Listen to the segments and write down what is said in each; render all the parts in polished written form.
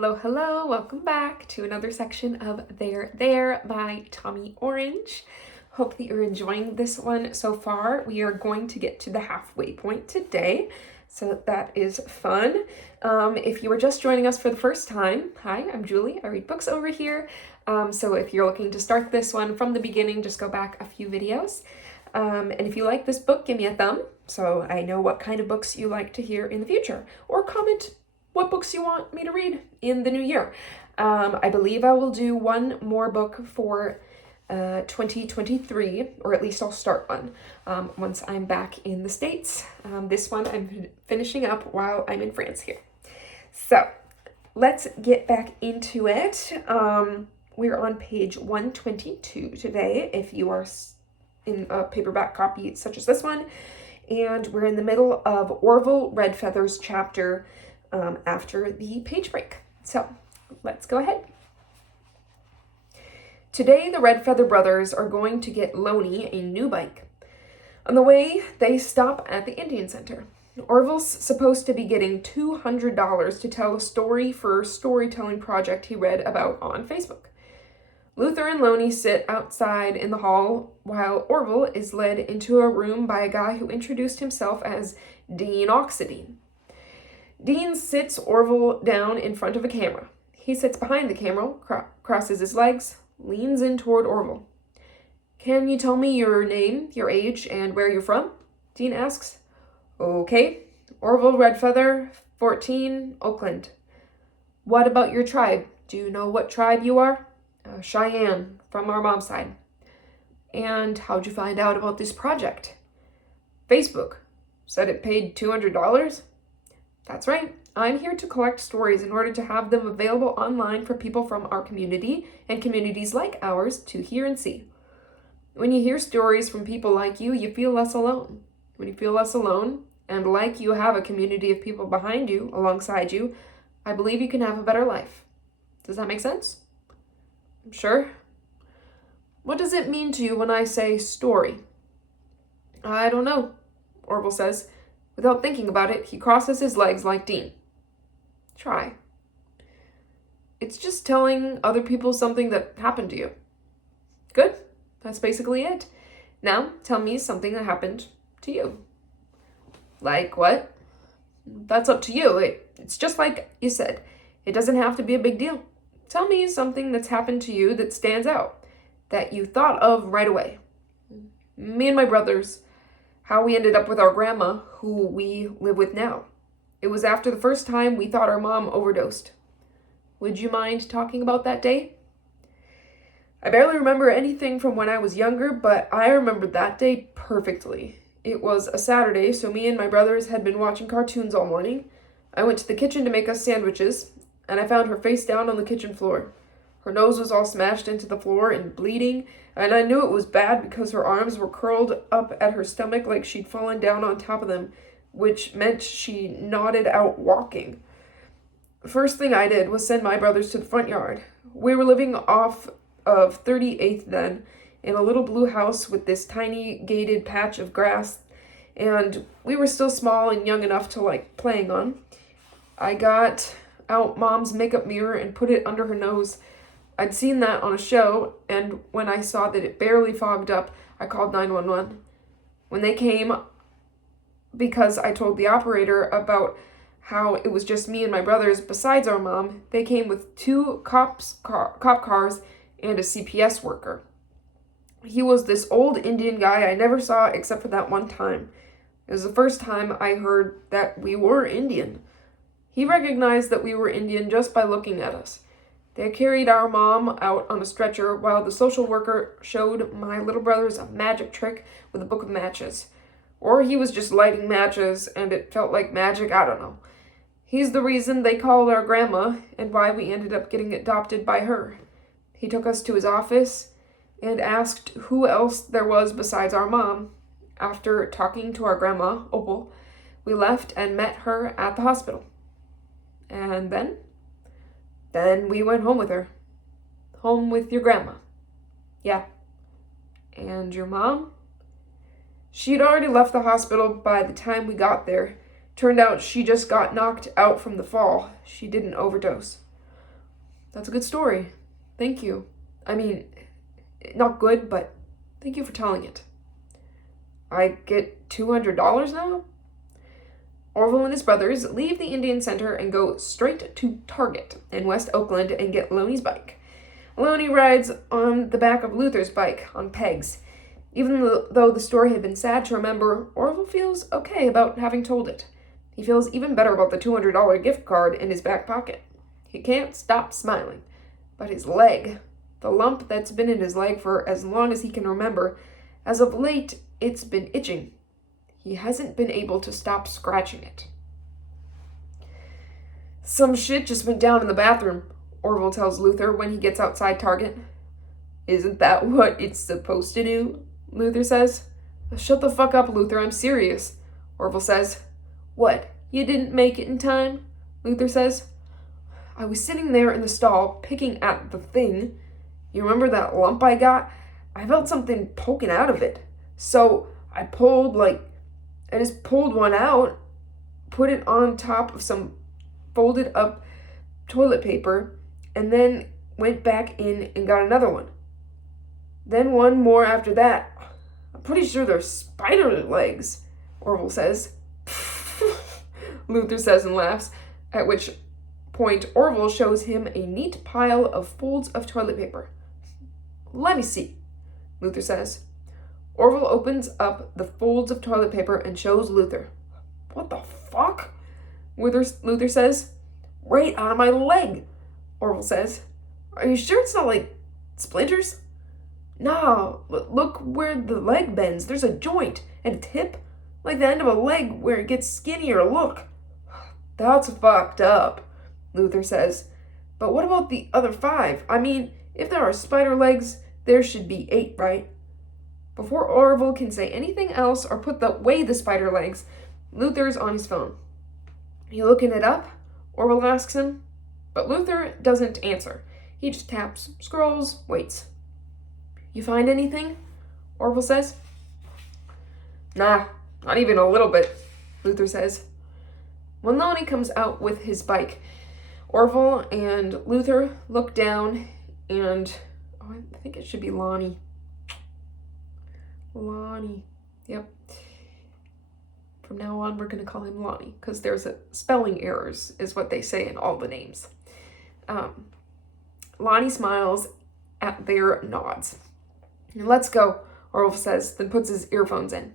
Hello, hello, welcome back to another section of There by Tommy Orange. Hope that you're enjoying this one so far. We are going to get to the halfway point today, so that is fun. If you are just joining us for the first time, hi, I'm Julie. I read books over here. So if you're looking to start this one from the beginning, just go back a few videos. And if you like this book, give me a thumb so I know what kind of books you like to hear in the future, or comment what books you want me to read in the new year. I believe I will do one more book for 2023, or at least I'll start one once I'm back in the States. This one I'm finishing up while I'm in France here. So let's get back into it. We're on page 122 today, if you are in a paperback copy such as this one. And we're in the middle of Orville Redfeather's chapter after the page break. So let's go ahead. Today, the Redfeather brothers are going to get Loney a new bike. On the way, they stop at the Indian Center. Orville's supposed to be getting $200 to tell a story for a storytelling project he read about on Facebook. Luther and Loney sit outside in the hall while Orville is led into a room by a guy who introduced himself as Dean Oxidine. Dean sits Orville down in front of a camera. He sits behind the camera, crosses his legs, leans in toward Orville. "Can you tell me your name, your age, and where you're from?" Dean asks. "Okay. Orville Redfeather, 14, Oakland." "What about your tribe? Do you know what tribe you are?" "Cheyenne, from our mom's side." "And how'd you find out about this project?" "Facebook. Said it paid $200? "That's right. I'm here to collect stories in order to have them available online for people from our community and communities like ours to hear and see. When you hear stories from people like you feel less alone. When you feel less alone, and like you have a community of people behind you, alongside you, I believe you can have a better life. Does that make sense?" "Sure." "What does it mean to you when I say story?" "I don't know," Orville says. Without thinking about it, he crosses his legs like Dean. "Try." "It's just telling other people something that happened to you." "Good. That's basically it. Now, tell me something that happened to you." "Like what?" "That's up to you. It's just like you said. It doesn't have to be a big deal. Tell me something that's happened to you that stands out, that you thought of right away." "Me and my brothers. How we ended up with our grandma, who we live with now. It was after the first time we thought our mom overdosed." "Would you mind talking about that day?" "I barely remember anything from when I was younger, but I remember that day perfectly. It was a Saturday, so me and my brothers had been watching cartoons all morning. I went to the kitchen to make us sandwiches, and I found her face down on the kitchen floor. Her nose was all smashed into the floor and bleeding, and I knew it was bad because her arms were curled up at her stomach like she'd fallen down on top of them, which meant she nodded out walking. First thing I did was send my brothers to the front yard. We were living off of 38th then, in a little blue house with this tiny gated patch of grass, and we were still small and young enough to like playing on. I got out Mom's makeup mirror and put it under her nose. I'd seen that on a show, and when I saw that it barely fogged up, I called 911. When they came, because I told the operator about how it was just me and my brothers besides our mom, they came with 2 cop cars and a CPS worker. He was this old Indian guy I never saw except for that one time. It was the first time I heard that we were Indian. He recognized that we were Indian just by looking at us. They carried our mom out on a stretcher while the social worker showed my little brothers a magic trick with a book of matches. Or he was just lighting matches and it felt like magic, I don't know. He's the reason they called our grandma and why we ended up getting adopted by her. He took us to his office and asked who else there was besides our mom. After talking to our grandma, Opal, we left and met her at the hospital. And then we went home with her. Home with your grandma. Yeah. And your mom? She'd already left the hospital by the time we got there. Turned out she just got knocked out from the fall. She didn't overdose. That's a good story. Thank you. I mean, not good, but thank you for telling it. I get $200 now? Orville and his brothers leave the Indian Center and go straight to Target in West Oakland and get Loney's bike. Loney rides on the back of Luther's bike on pegs. Even though the story had been sad to remember, Orville feels okay about having told it. He feels even better about the $200 gift card in his back pocket. He can't stop smiling. But his leg, the lump that's been in his leg for as long as he can remember, as of late, it's been itching. He hasn't been able to stop scratching it. Some shit just went down in the bathroom, Orville tells Luther when he gets outside Target. Isn't that what it's supposed to do? Luther says. Shut the fuck up, Luther, I'm serious, Orville says. What, you didn't make it in time? Luther says. I was sitting there in the stall, picking at the thing. You remember that lump I got? I felt something poking out of it. So I just pulled one out, put it on top of some folded up toilet paper, and then went back in and got another one. Then one more after that. I'm pretty sure they're spider legs, Orville says. Luther says and laughs, at which point Orville shows him a neat pile of folds of toilet paper. Let me see, Luther says. Orville opens up the folds of toilet paper and shows Luther. What the fuck? Luther says. Right out of my leg, Orville says. Are you sure it's not like splinters? Nah, look where the leg bends. There's a joint and a tip, like the end of a leg where it gets skinnier. Look. That's fucked up, Luther says. But what about the other 5? I mean, if there are spider legs, there should be 8, right? Before Orville can say anything else or put away the spider legs, Luther's on his phone. You looking it up? Orville asks him. But Luther doesn't answer. He just taps, scrolls, waits. You find anything? Orville says. Nah, not even a little bit, Luther says. When Loney comes out with his bike, Orville and Luther look down and, I think it should be Lonnie. Lonnie. Yep. From now on, we're going to call him Lonnie because there's spelling errors is what they say in all the names. Lonnie smiles at their nods. Let's go, Orville says, then puts his earphones in.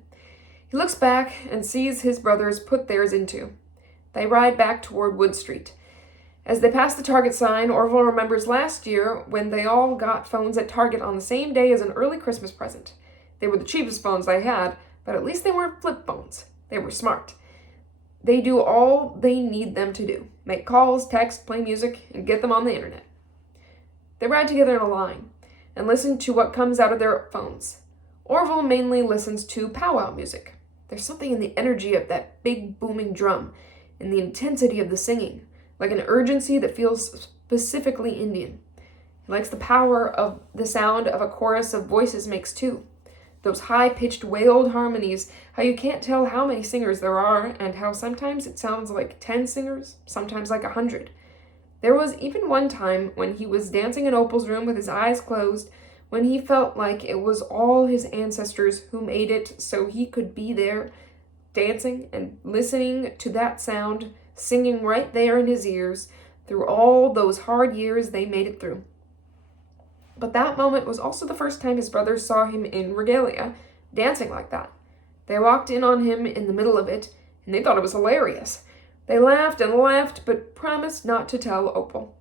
He looks back and sees his brothers put theirs in too. They ride back toward Wood Street. As they pass the Target sign, Orville remembers last year when they all got phones at Target on the same day as an early Christmas present. They were the cheapest phones they had, but at least they weren't flip phones. They were smart. They do all they need them to do. Make calls, text, play music, and get them on the internet. They ride together in a line and listen to what comes out of their phones. Orville mainly listens to powwow music. There's something in the energy of that big booming drum and the intensity of the singing, like an urgency that feels specifically Indian. He likes the power of the sound of a chorus of voices makes too. Those high-pitched wailed harmonies, how you can't tell how many singers there are, and how sometimes it sounds like 10 singers, sometimes like 100. There was even one time when he was dancing in Opal's room with his eyes closed, when he felt like it was all his ancestors who made it so he could be there, dancing and listening to that sound, singing right there in his ears, through all those hard years they made it through. But that moment was also the first time his brothers saw him in regalia, dancing like that. They walked in on him in the middle of it, and they thought it was hilarious. They laughed and laughed, but promised not to tell Opal.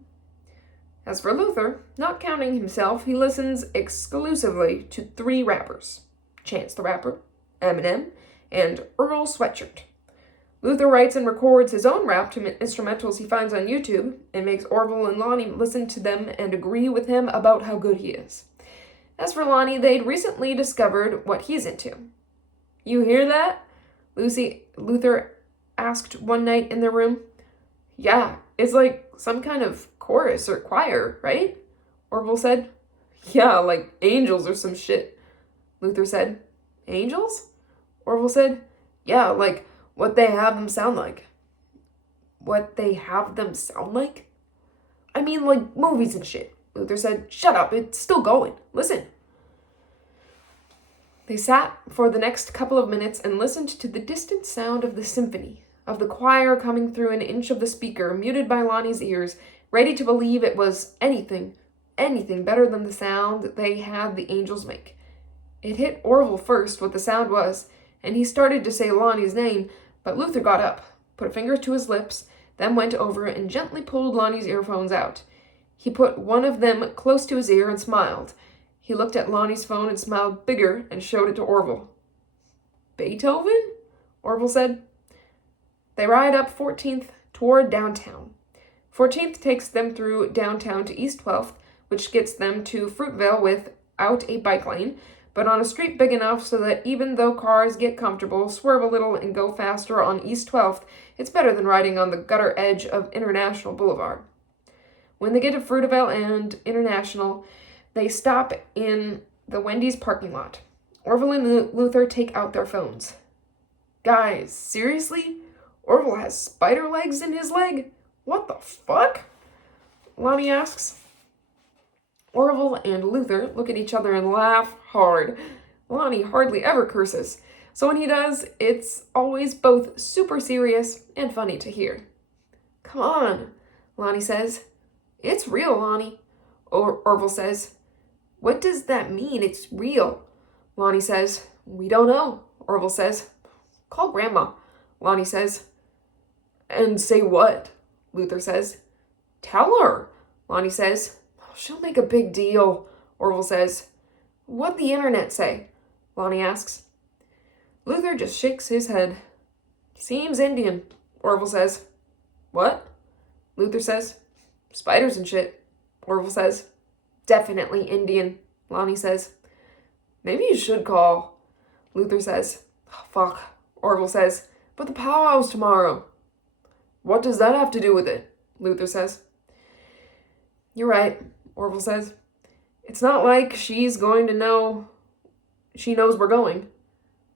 As for Luther, not counting himself, he listens exclusively to 3 rappers. Chance the Rapper, Eminem, and Earl Sweatshirt. Luther writes and records his own rap to instrumentals he finds on YouTube and makes Orville and Lonnie listen to them and agree with him about how good he is. As for Lonnie, they'd recently discovered what he's into. You hear that? Luther asked one night in their room. Yeah, it's like some kind of chorus or choir, right? Orville said. Yeah, like angels or some shit, Luther said. Angels? Orville said. Yeah, like what they have them sound like. What they have them sound like? I mean, like movies and shit. Luther said, "Shut up, it's still going. Listen." They sat for the next couple of minutes and listened to the distant sound of the symphony, of the choir coming through an inch of the speaker, muted by Lonnie's ears, ready to believe it was anything better than the sound they had the angels make. It hit Orville first what the sound was, and he started to say Lonnie's name, but Luther got up, put a finger to his lips, then went over and gently pulled Lonnie's earphones out. He put one of them close to his ear and smiled. He looked at Lonnie's phone and smiled bigger and showed it to Orville. "Beethoven?" Orville said. They ride up 14th toward downtown. 14th takes them through downtown to East 12th, which gets them to Fruitvale without a bike lane, but on a street big enough so that even though cars get comfortable, swerve a little, and go faster on East 12th, it's better than riding on the gutter edge of International Boulevard. When they get to Fruitvale and International, they stop in the Wendy's parking lot. Orville and Luther take out their phones. "Guys, seriously? Orville has spider legs in his leg? What the fuck?" Lonnie asks. Orville and Luther look at each other and laugh hard. Lonnie hardly ever curses, so when he does, it's always both super serious and funny to hear. "Come on," Lonnie says. "It's real, Lonnie," Orville says. "What does that mean, it's real?" Lonnie says. "We don't know," Orville says. "Call Grandma," Lonnie says. "And say what?" Luther says. "Tell her," Lonnie says. "She'll make a big deal," Orville says. "What'd the internet say?" Lonnie asks. Luther just shakes his head. "Seems Indian," Orville says. "What?" Luther says. "Spiders and shit," Orville says. "Definitely Indian," Lonnie says. "Maybe you should call," Luther says. "Oh, fuck," Orville says. "But the powwow's tomorrow." "What does that have to do with it?" Luther says. "You're right," Orville says. "It's not like she's going to know she knows we're going."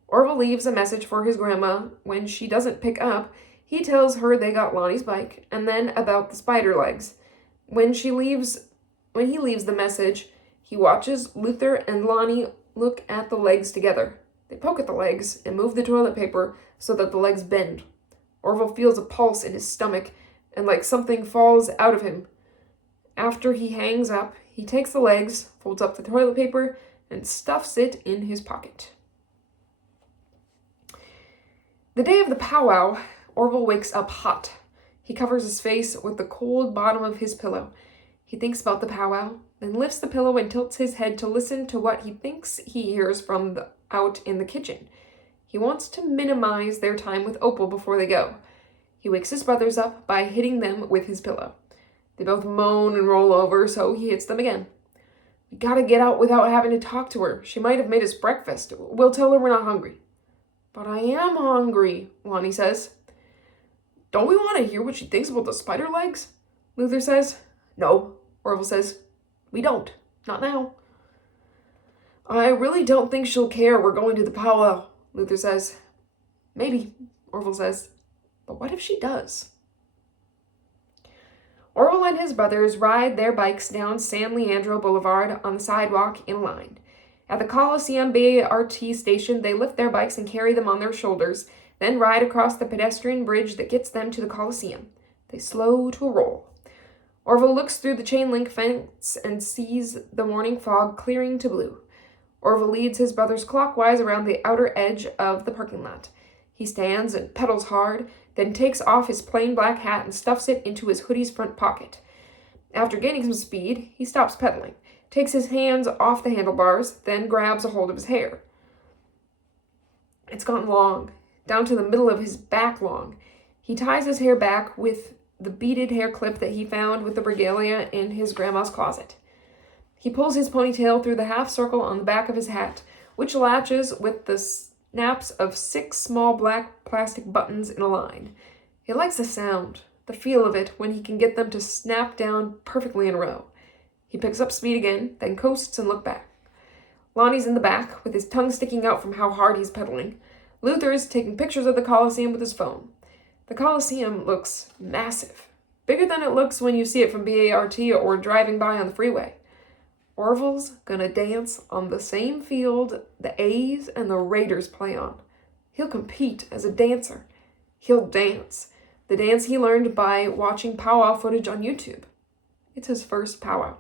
Orville leaves a message for his grandma. When she doesn't pick up, he tells her they got Lonnie's bike, and then about the spider legs. When he leaves the message, he watches Luther and Lonnie look at the legs together. They poke at the legs and move the toilet paper so that the legs bend. Orville feels a pulse in his stomach and like something falls out of him. After he hangs up, he takes the legs, folds up the toilet paper, and stuffs it in his pocket. The day of the powwow, Orville wakes up hot. He covers his face with the cold bottom of his pillow. He thinks about the powwow, then lifts the pillow and tilts his head to listen to what he thinks he hears from out in the kitchen. He wants to minimize their time with Opal before they go. He wakes his brothers up by hitting them with his pillow. They both moan and roll over, so he hits them again. "We gotta get out without having to talk to her. She might have made us breakfast. We'll tell her we're not hungry." "But I am hungry," Lonnie says. "Don't we want to hear what she thinks about the spider legs?" Luther says. "No," Orville says. "We don't. Not now." "I really don't think she'll care we're going to the powwow," Luther says. "Maybe," Orville says. "But what if she does?" Orville and his brothers ride their bikes down San Leandro Boulevard on the sidewalk in line. At the Coliseum BRT station, they lift their bikes and carry them on their shoulders, then ride across the pedestrian bridge that gets them to the Coliseum. They slow to a roll. Orville looks through the chain-link fence and sees the morning fog clearing to blue. Orville leads his brothers clockwise around the outer edge of the parking lot. He stands and pedals hard, then takes off his plain black hat and stuffs it into his hoodie's front pocket. After gaining some speed, he stops pedaling, takes his hands off the handlebars, then grabs a hold of his hair. It's gotten long, down to the middle of his back long. He ties his hair back with the beaded hair clip that he found with the regalia in his grandma's closet. He pulls his ponytail through the half circle on the back of his hat, which latches with the snaps of 6 small black plastic buttons in a line. He likes the sound, the feel of it when he can get them to snap down perfectly in a row. He picks up speed again, then coasts and looks back. Lonnie's in the back, with his tongue sticking out from how hard he's pedaling. Luther is taking pictures of the Coliseum with his phone. The Coliseum looks massive. bigger than it looks when you see it from BART or driving by on the freeway. Orville's gonna dance on the same field the A's and the Raiders play on. He'll compete as a dancer. He'll dance. The dance he learned by watching powwow footage on YouTube. It's his first powwow.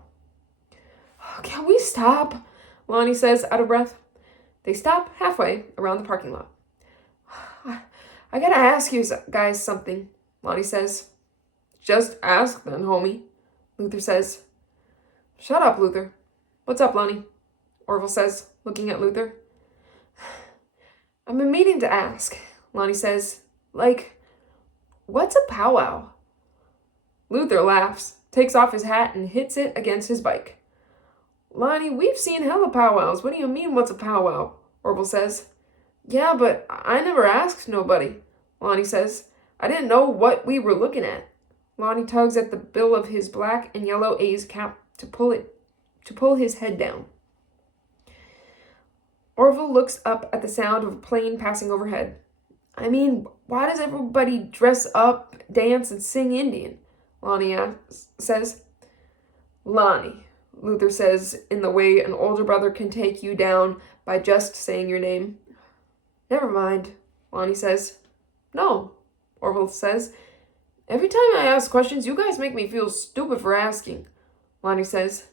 Can we stop? Lonnie says, out of breath. They stop halfway around the parking lot. I gotta ask you guys something, Lonnie says. Just ask then, homie, Luther says. Shut up, Luther. What's up, Lonnie? Orville says, looking at Luther. I've been meaning to ask, Lonnie says. What's a powwow? Luther laughs, takes off his hat, and hits it against his bike. Lonnie, we've seen hella powwows. What do you mean, what's a powwow? Orville says. Yeah, but I never asked nobody, Lonnie says. I didn't know what we were looking at. Lonnie tugs at the bill of his black and yellow A's cap to pull his head down. Orville looks up at the sound of a plane passing overhead. I mean, why does everybody dress up, dance, and sing Indian? Lonnie says. Lonnie, Luther says in the way an older brother can take you down by just saying your name. Never mind, Lonnie says. No, Orville says. Every time I ask questions, you guys make me feel stupid for asking, Lonnie says.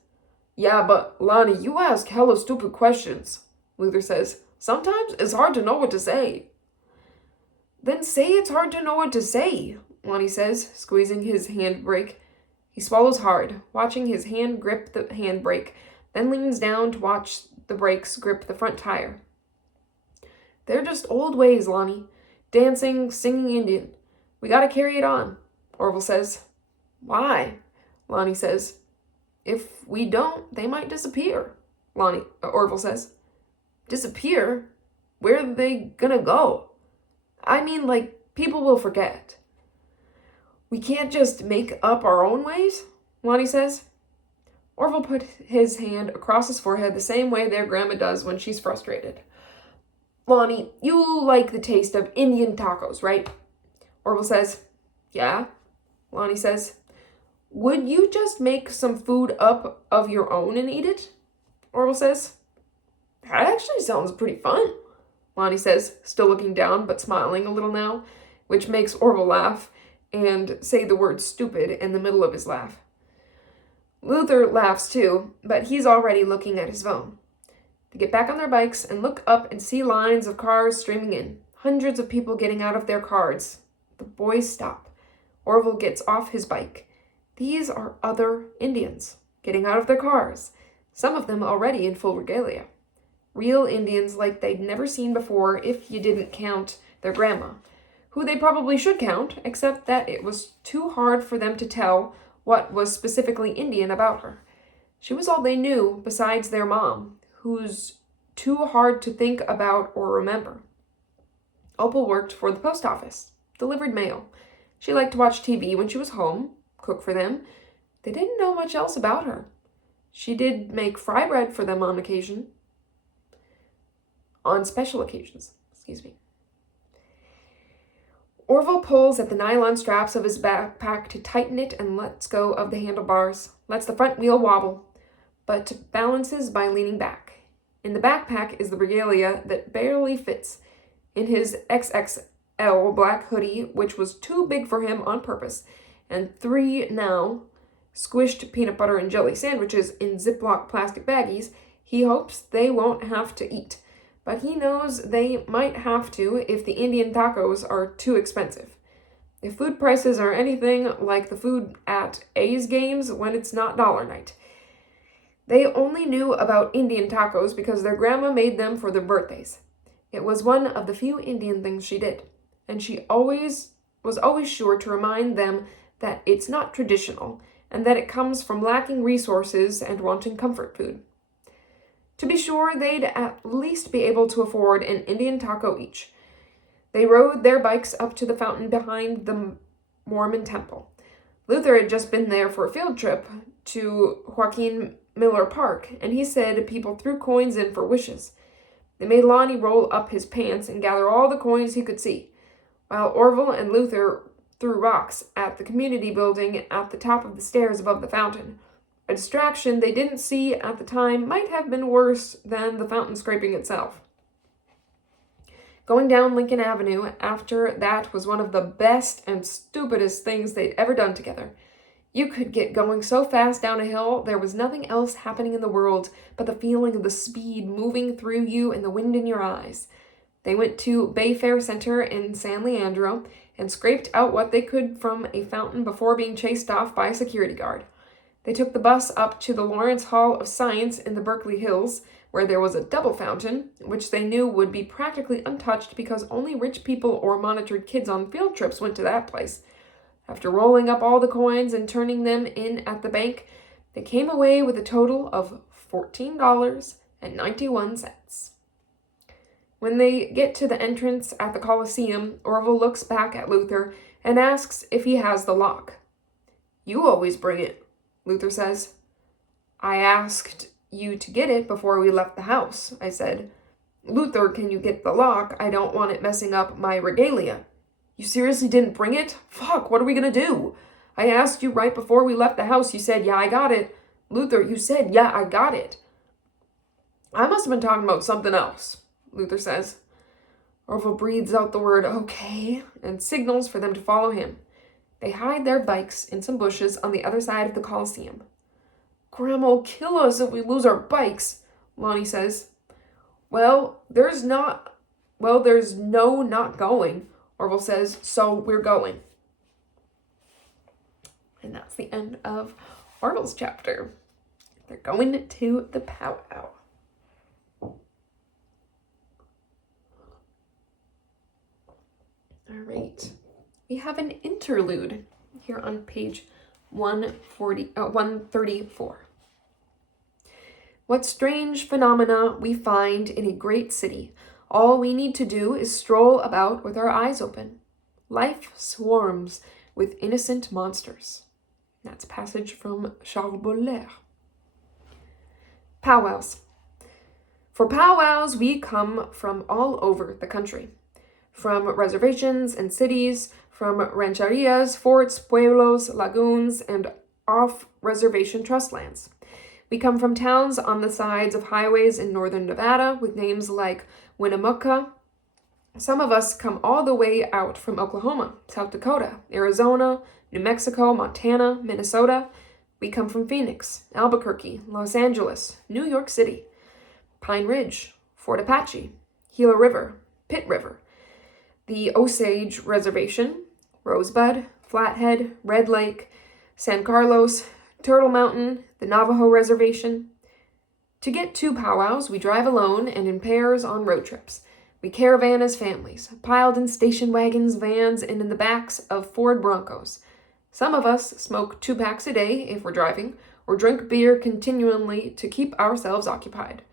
Yeah, but Lonnie, you ask hella stupid questions, Luther says. Sometimes it's hard to know what to say. Then say it's hard to know what to say, Lonnie says, squeezing his handbrake. He swallows hard, watching his hand grip the handbrake, then leans down to watch the brakes grip the front tire. They're just old ways, Lonnie. Dancing, singing Indian. We gotta carry it on, Orville says. Why? Lonnie says. If we don't, they might disappear, Orville says. Disappear? Where are they gonna go? I mean, people will forget. We can't just make up our own ways, Lonnie says. Orville put his hand across his forehead the same way their grandma does when she's frustrated. Lonnie, you like the taste of Indian tacos, right? Orville says. Yeah, Lonnie says. Would you just make some food up of your own and eat it? Orville says. That actually sounds pretty fun, Lonnie says, still looking down but smiling a little now, which makes Orville laugh and say the word stupid in the middle of his laugh. Luther laughs too, but he's already looking at his phone. They get back on their bikes and look up and see lines of cars streaming in, hundreds of people getting out of their cars. The boys stop. Orville gets off his bike. These are other Indians getting out of their cars, some of them already in full regalia. Real Indians like they'd never seen before if you didn't count their grandma, who they probably should count, except that it was too hard for them to tell what was specifically Indian about her. She was all they knew besides their mom, who's too hard to think about or remember. Opal worked for the post office, delivered mail. She liked to watch TV when she was home, cook for them. They didn't know much else about her. She did make fry bread for them on occasion. On special occasions, Orville pulls at the nylon straps of his backpack to tighten it and lets go of the handlebars, lets the front wheel wobble, but balances by leaning back. In the backpack is the regalia that barely fits in his XXL black hoodie, which was too big for him on purpose, and 3 now squished peanut butter and jelly sandwiches in Ziploc plastic baggies he hopes they won't have to eat. But he knows they might have to if the Indian tacos are too expensive. If food prices are anything like the food at A's games when it's not dollar night. They only knew about Indian tacos because their grandma made them for their birthdays. It was one of the few Indian things she did, and she was always sure to remind them that it's not traditional and that it comes from lacking resources and wanting comfort food. To be sure, they'd at least be able to afford an Indian taco each. They rode their bikes up to the fountain behind the Mormon temple. Luther had just been there for a field trip to Joaquin Miller Park, and he said people threw coins in for wishes. They made Lonnie roll up his pants and gather all the coins he could see, while Orville and Luther threw rocks at the community building at the top of the stairs above the fountain. A distraction they didn't see at the time might have been worse than the fountain scraping itself. Going down Lincoln Avenue after that was one of the best and stupidest things they'd ever done together. You could get going so fast down a hill, there was nothing else happening in the world but the feeling of the speed moving through you and the wind in your eyes. They went to Bayfair Center in San Leandro and scraped out what they could from a fountain before being chased off by a security guard. They took the bus up to the Lawrence Hall of Science in the Berkeley Hills, where there was a double fountain, which they knew would be practically untouched because only rich people or monitored kids on field trips went to that place. After rolling up all the coins and turning them in at the bank, they came away with a total of $14.91. When they get to the entrance at the Coliseum, Orville looks back at Luther and asks if he has the lock. "You always bring it," Luther says. "I asked you to get it before we left the house," I said. "Luther, can you get the lock? I don't want it messing up my regalia." "You seriously didn't bring it? Fuck, what are we gonna do? I asked you right before we left the house. You said, yeah, I got it." "Luther, you said, yeah, I got it." "I must have been talking about something else," Luther says. Orville breathes out the word "okay" and signals for them to follow him. They hide their bikes in some bushes on the other side of the Coliseum. "Grandma'll kill us if we lose our bikes," Lonnie says. Well, there's no not going," Orville says, "so we're going." And that's the end of Orville's chapter. They're going to the powwow. All right. We have an interlude here on page 134. What strange phenomena we find in a great city. All we need to do is stroll about with our eyes open. Life swarms with innocent monsters. That's a passage from Charles Baudelaire. Powwows. For powwows, we come from all over the country. From reservations and cities, from rancherias, forts, pueblos, lagoons, and off-reservation trust lands. We come from towns on the sides of highways in northern Nevada with names like Winnemucca. Some of us come all the way out from Oklahoma, South Dakota, Arizona, New Mexico, Montana, Minnesota. We come from Phoenix, Albuquerque, Los Angeles, New York City, Pine Ridge, Fort Apache, Gila River, Pitt River, the Osage Reservation, Rosebud, Flathead, Red Lake, San Carlos, Turtle Mountain, the Navajo Reservation. To get to powwows, we drive alone and in pairs on road trips. We caravan as families, piled in station wagons, vans, and in the backs of Ford Broncos. Some of us smoke 2 packs a day if we're driving, or drink beer continually to keep ourselves occupied.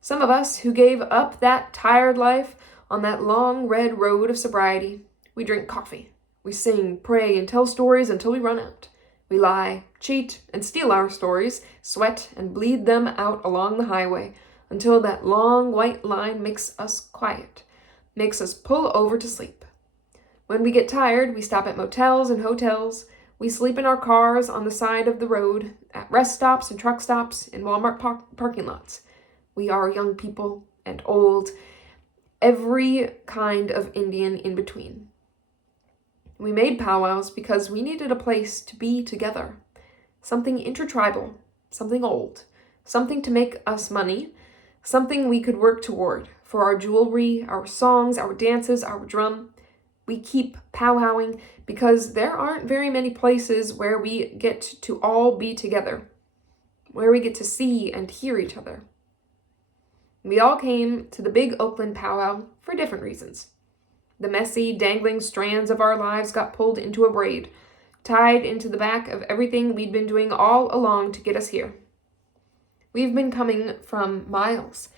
Some of us who gave up that tired life on that long red road of sobriety, we drink coffee. We sing, pray, and tell stories until we run out. We lie, cheat, and steal our stories, sweat, and bleed them out along the highway until that long white line makes us quiet, makes us pull over to sleep. When we get tired, we stop at motels and hotels. We sleep in our cars on the side of the road, at rest stops and truck stops, in Walmart parking lots. We are young people and old, every kind of Indian in between. We made powwows because we needed a place to be together. Something intertribal, something old, something to make us money, something we could work toward for our jewelry, our songs, our dances, our drum. We keep powwowing because there aren't very many places where we get to all be together, where we get to see and hear each other. We all came to the big Oakland powwow for different reasons. The messy, dangling strands of our lives got pulled into a braid, tied into the back of everything we'd been doing all along to get us here. We've been coming from miles,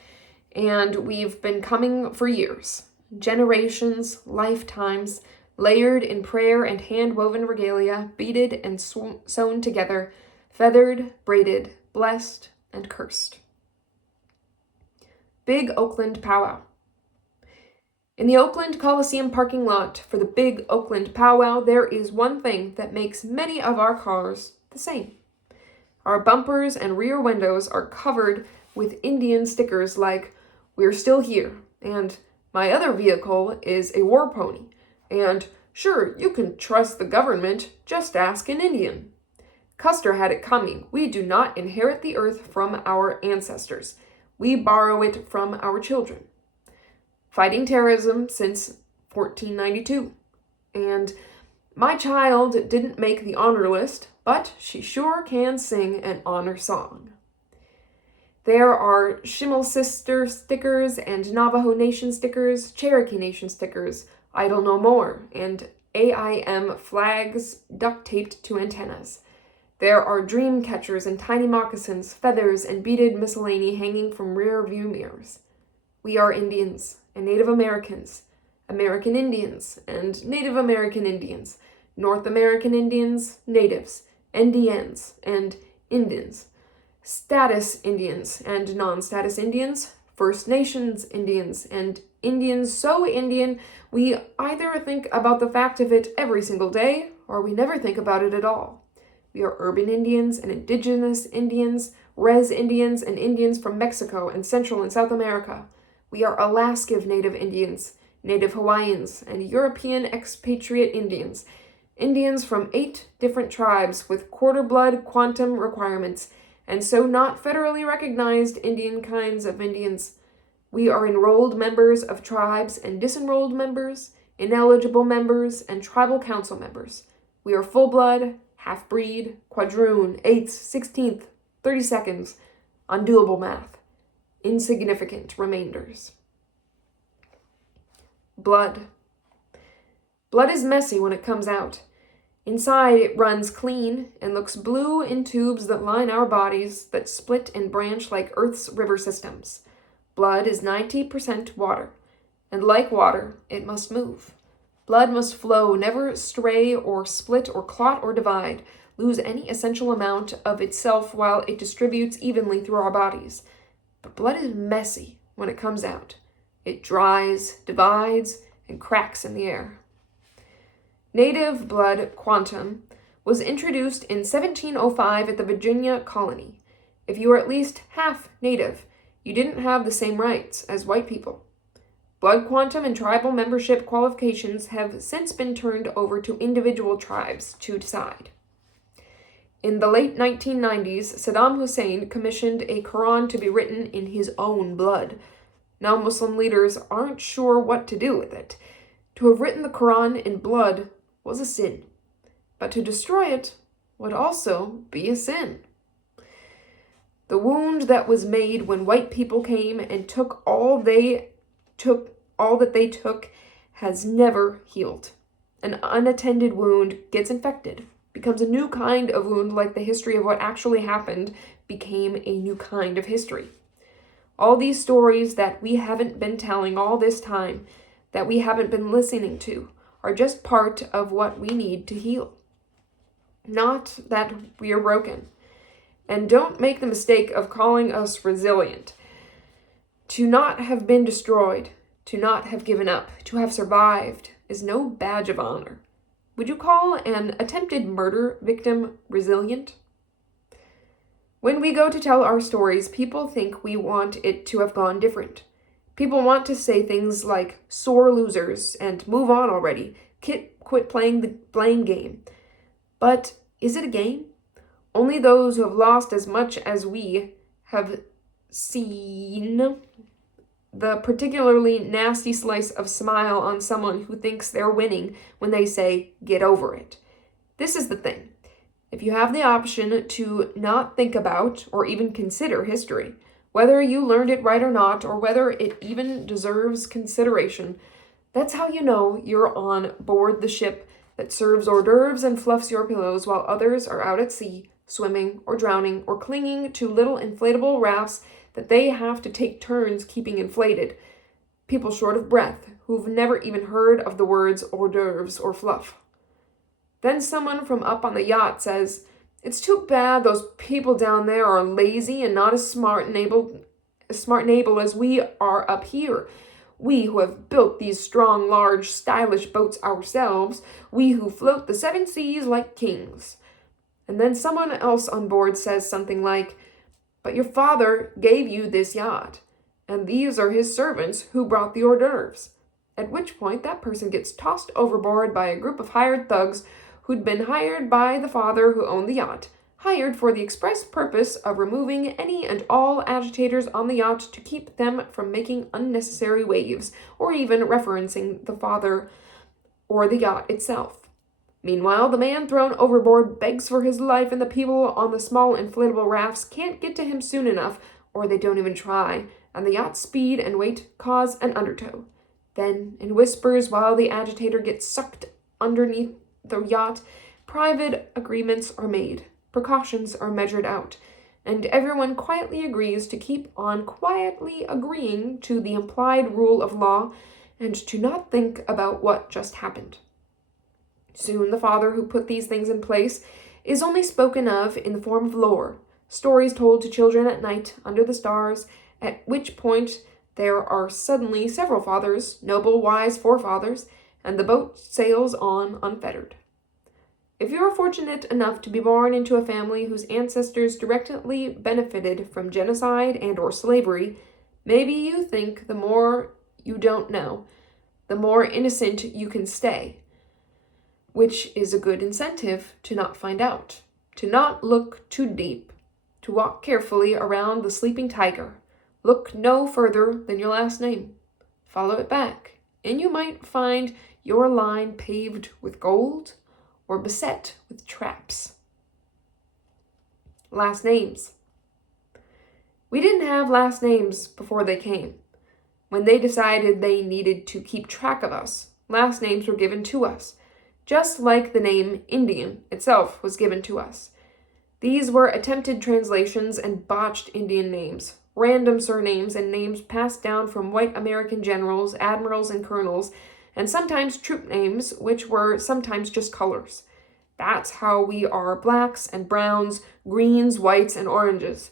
and we've been coming for years, generations, lifetimes, layered in prayer and hand-woven regalia, beaded and sewn together, feathered, braided, blessed, and cursed. Big Oakland powwow. In the Oakland Coliseum parking lot for the big Oakland Powwow, there is one thing that makes many of our cars the same. Our bumpers and rear windows are covered with Indian stickers like, "We're still here," and "My other vehicle is a war pony," and "Sure, you can trust the government, just ask an Indian." Custer had it coming. We do not inherit the earth from our ancestors. We borrow it from our children. Fighting terrorism since 1492. And my child didn't make the honor list, but she sure can sing an honor song. There are Schimmel Sister stickers and Navajo Nation stickers, Cherokee Nation stickers, Idle No More, and AIM flags duct taped to antennas. There are dream catchers and tiny moccasins, feathers, and beaded miscellany hanging from rear view mirrors. We are Indians and Native Americans, American Indians and Native American Indians, North American Indians, Natives, NDNs, and Indians, status Indians and non-status Indians, First Nations Indians, and Indians so Indian we either think about the fact of it every single day or we never think about it at all. We are urban Indians and indigenous Indians, res Indians, and Indians from Mexico and Central and South America. We are Alaska Native Indians, Native Hawaiians, and European expatriate Indians, Indians from 8 different tribes with quarter blood quantum requirements, and so not federally recognized Indian kinds of Indians. We are enrolled members of tribes and disenrolled members, ineligible members, and tribal council members. We are full blood, half-breed, quadroon, eighths, 16th, 32nds, undoable math, insignificant remainders. Blood. Blood is messy when it comes out. Inside, it runs clean and looks blue in tubes that line our bodies that split and branch like Earth's river systems. Blood is 90% water, and like water, it must move. Blood must flow, never stray or split or clot or divide, lose any essential amount of itself while it distributes evenly through our bodies. But blood is messy when it comes out. It dries, divides, and cracks in the air. Native blood quantum was introduced in 1705 at the Virginia colony. If you were at least half native, you didn't have the same rights as white people. Blood quantum and tribal membership qualifications have since been turned over to individual tribes to decide. In the late 1990s, Saddam Hussein commissioned a Quran to be written in his own blood. Now Muslim leaders aren't sure what to do with it. To have written the Quran in blood was a sin, but to destroy it would also be a sin. The wound that was made when white people came and took all that they took has never healed. An unattended wound gets infected, becomes a new kind of wound, like the history of what actually happened became a new kind of history. All these stories that we haven't been telling all this time, that we haven't been listening to, are just part of what we need to heal. Not that we are broken. And don't make the mistake of calling us resilient. To not have been destroyed, to not have given up, to have survived is no badge of honor. Would you call an attempted murder victim resilient? When we go to tell our stories, people think we want it to have gone different. People want to say things like sore losers and move on already, quit playing the blame game. But is it a game? Only those who have lost as much as we have seen the particularly nasty slice of smile on someone who thinks they're winning when they say, "Get over it." This is the thing. If you have the option to not think about or even consider history, whether you learned it right or not, or whether it even deserves consideration, that's how you know you're on board the ship that serves hors d'oeuvres and fluffs your pillows while others are out at sea, swimming or drowning or clinging to little inflatable rafts that they have to take turns keeping inflated. People short of breath who've never even heard of the words hors d'oeuvres or fluff. Then someone from up on the yacht says, "It's too bad those people down there are lazy and not as smart and able as we are up here. We who have built these strong, large, stylish boats ourselves, we who float the 7 seas like kings." And then someone else on board says something like, "But your father gave you this yacht, and these are his servants who brought the hors d'oeuvres." At which point that person gets tossed overboard by a group of hired thugs who'd been hired by the father who owned the yacht, hired for the express purpose of removing any and all agitators on the yacht to keep them from making unnecessary waves, or even referencing the father or the yacht itself. Meanwhile, the man thrown overboard begs for his life, and the people on the small inflatable rafts can't get to him soon enough, or they don't even try, and the yacht's speed and weight cause an undertow. Then, in whispers, while the agitator gets sucked underneath the yacht, private agreements are made, precautions are measured out, and everyone quietly agrees to keep on quietly agreeing to the implied rule of law and to not think about what just happened. Soon the father who put these things in place is only spoken of in the form of lore, stories told to children at night under the stars, at which point there are suddenly several fathers, noble, wise forefathers, and the boat sails on unfettered. If you are fortunate enough to be born into a family whose ancestors directly benefited from genocide and or slavery, maybe you think the more you don't know, the more innocent you can stay, which is a good incentive to not find out, to not look too deep, to walk carefully around the sleeping tiger. Look no further than your last name. Follow it back, and you might find your line paved with gold or beset with traps. Last names. We didn't have last names before they came. When they decided they needed to keep track of us, last names were given to us, just like the name Indian itself was given to us. These were attempted translations and botched Indian names, random surnames and names passed down from white American generals, admirals, and colonels, and sometimes troop names, which were sometimes just colors. That's how we are blacks and browns, greens, whites, and oranges.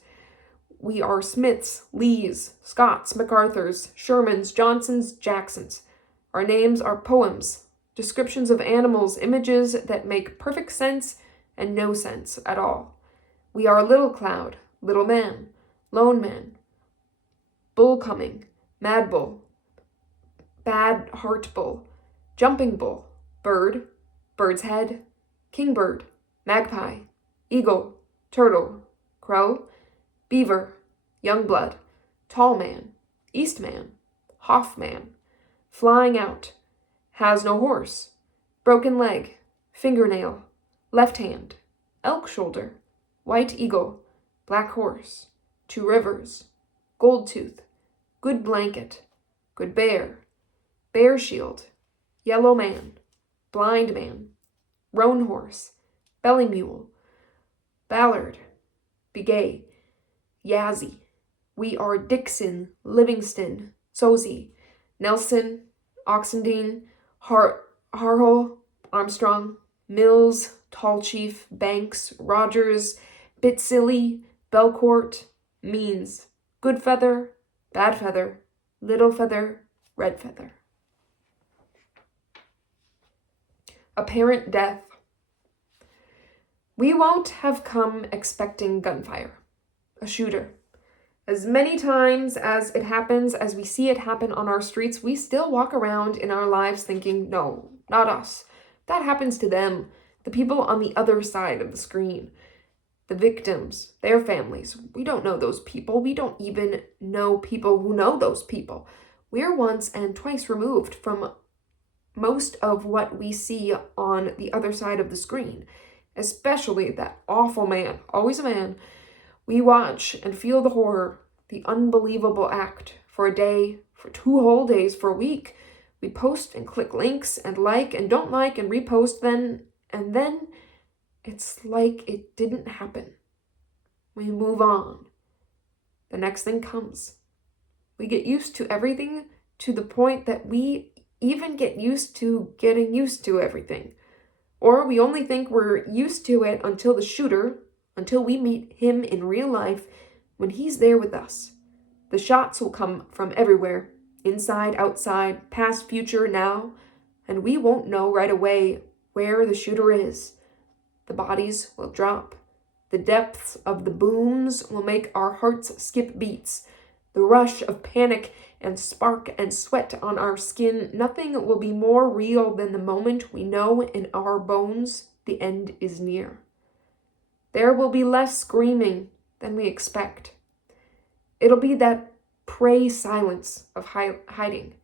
We are Smiths, Lees, Scotts, MacArthurs, Shermans, Johnsons, Jacksons. Our names are poems, descriptions of animals, images that make perfect sense and no sense at all. We are Little Cloud, Little Man, Lone Man, Bull Coming, Mad Bull, Bad Heart Bull, Jumping Bull, Bird, Bird's Head, Kingbird, Magpie, Eagle, Turtle, Crow, Beaver, Youngblood, Tall Man, Eastman, Hoffman, Flying Out, Has No Horse, Broken Leg, Fingernail, Left Hand, Elk Shoulder, White Eagle, Black Horse, Two Rivers, Gold Tooth, Good Blanket, Good Bear, Bear Shield, Yellow Man, Blind Man, Roan Horse, Belly Mule, Ballard, Begay, Yazzie. We are Dixon, Livingston, Sozy, Nelson, Oxendine, Harhole, Armstrong, Mills, Tall Chief, Banks, Rogers, Bitsilly, Belcourt, Means, Good Feather, Bad Feather, Little Feather, Red Feather. Apparent death. We won't have come expecting gunfire, a shooter. As many times as it happens, as we see it happen on our streets, we still walk around in our lives thinking, no, not us. That happens to them, the people on the other side of the screen. The victims, their families. We don't know those people. We don't even know people who know those people. We're once and twice removed from most of what we see on the other side of the screen, especially that awful man, always a man. We watch and feel the horror, the unbelievable act for a day, for 2 whole days, for a week. We post and click links and like and don't like and repost and then it's like it didn't happen. We move on. The next thing comes. We get used to everything to the point that we even get used to getting used to everything. Or we only think we're used to it until we meet him in real life when he's there with us. The shots will come from everywhere. Inside, outside, past, future, now, and we won't know right away where the shooter is. The bodies will drop. The depths of the booms will make our hearts skip beats. The rush of panic and spark and sweat on our skin, nothing will be more real than the moment we know in our bones the end is near. There will be less screaming than we expect. It'll be that prey silence of hiding,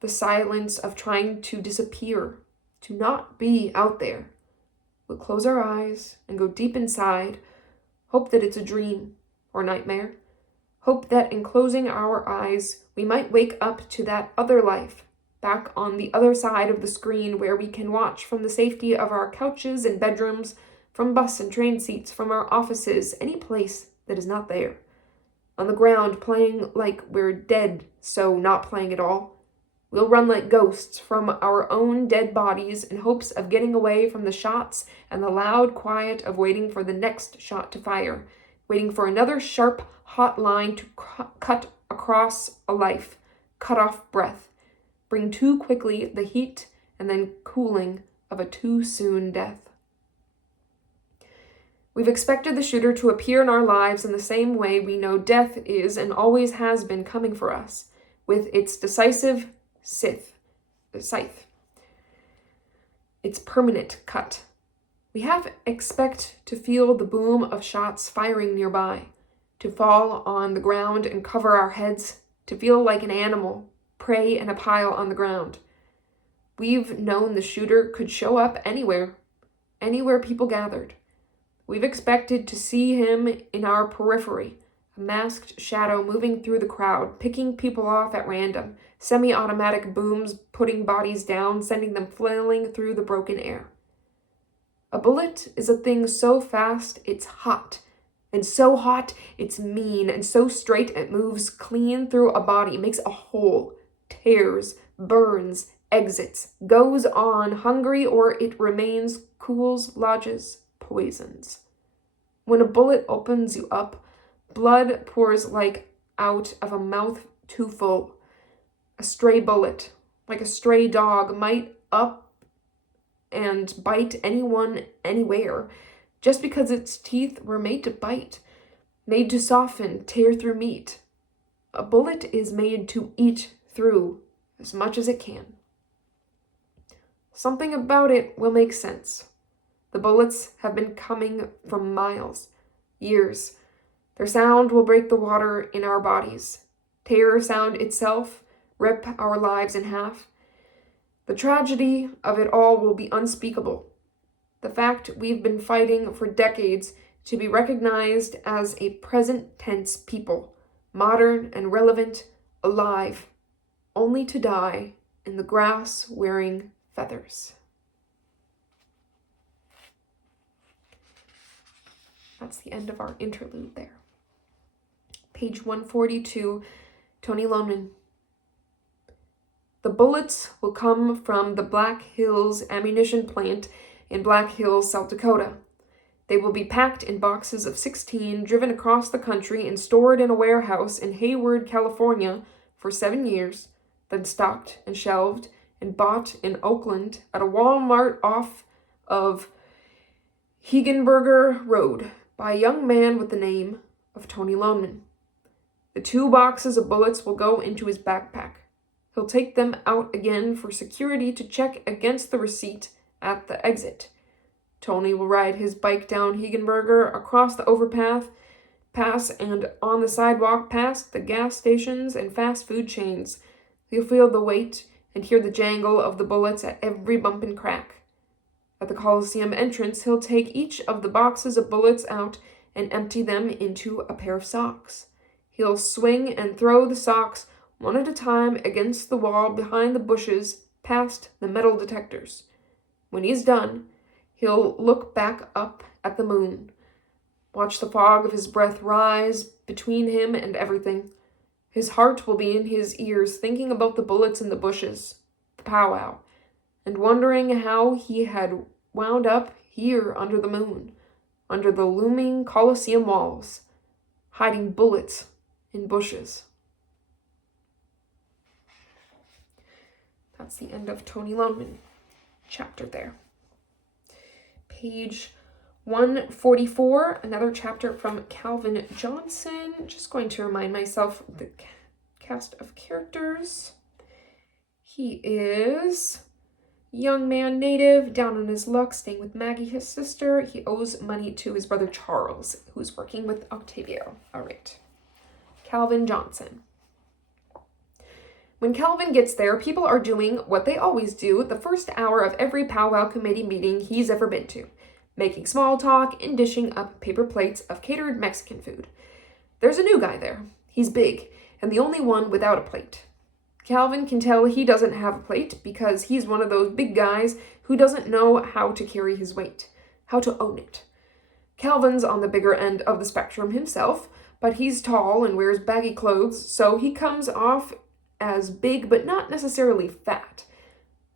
the silence of trying to disappear, to not be out there. We'll close our eyes and go deep inside, hope that it's a dream or nightmare, hope that in closing our eyes, we might wake up to that other life, back on the other side of the screen where we can watch from the safety of our couches and bedrooms, from bus and train seats, from our offices, any place that is not there. On the ground, playing like we're dead, so not playing at all. We'll run like ghosts from our own dead bodies in hopes of getting away from the shots and the loud quiet of waiting for the next shot to fire, waiting for another sharp, hot line to cut across a life, cut off breath, bring too quickly the heat and then cooling of a too soon death. We've expected the shooter to appear in our lives in the same way we know death is and always has been coming for us, with its decisive scythe, its permanent cut. We have expect to feel the boom of shots firing nearby, to fall on the ground and cover our heads, to feel like an animal, prey in a pile on the ground. We've known the shooter could show up anywhere people gathered. We've expected to see him in our periphery, a masked shadow moving through the crowd, picking people off at random, semi-automatic booms putting bodies down, sending them flailing through the broken air. A bullet is a thing so fast it's hot, and so hot it's mean, and so straight it moves clean through a body, makes a hole, tears, burns, exits, goes on, hungry or it remains, cools, lodges, poisons. When a bullet opens you up, blood pours like out of a mouth too full. A stray bullet, like a stray dog, might up and bite anyone, anywhere, just because its teeth were made to bite, made to soften, tear through meat. A bullet is made to eat through as much as it can. Something about it will make sense. The bullets have been coming from miles, years. Their sound will break the water in our bodies. Terror sound itself, rip our lives in half. The tragedy of it all will be unspeakable. The fact we've been fighting for decades to be recognized as a present tense people, modern and relevant, alive, only to die in the grass wearing feathers. That's the end of our interlude there. Page 142, Tony Loman. The bullets will come from the Black Hills ammunition plant in Black Hills, South Dakota. They will be packed in boxes of 16, driven across the country, and stored in a warehouse in Hayward, California for 7 years, then stocked and shelved and bought in Oakland at a Walmart off of Hegenberger Road by a young man with the name of Tony Loman. The 2 boxes of bullets will go into his backpack. He'll take them out again for security to check against the receipt at the exit. Tony will ride his bike down Hegenberger, across the pass and on the sidewalk past the gas stations and fast food chains. He'll feel the weight and hear the jangle of the bullets at every bump and crack. At the coliseum entrance, he'll take each of the boxes of bullets out and empty them into a pair of socks. He'll swing and throw the socks one at a time against the wall behind the bushes past the metal detectors. When he's done, he'll look back up at the moon, watch the fog of his breath rise between him and everything. His heart will be in his ears, thinking about the bullets in the bushes, the powwow, and wondering how he had wound up here under the moon, under the looming coliseum walls, hiding bullets in bushes. That's the end of Tony Loneman chapter there. Page 144, another chapter from Calvin Johnson. Just going to remind myself of the cast of characters. He is young man native, down on his luck, staying with Maggie, his sister. He owes money to his brother Charles, who's working with Octavio. All right. Calvin Johnson. When Calvin gets there, people are doing what they always do the first hour of every powwow committee meeting he's ever been to, making small talk and dishing up paper plates of catered Mexican food. There's a new guy there. He's big, and the only one without a plate. Calvin can tell he doesn't have a plate because he's one of those big guys who doesn't know how to carry his weight, how to own it. Calvin's on the bigger end of the spectrum himself, but he's tall and wears baggy clothes, so he comes off as big but not necessarily fat.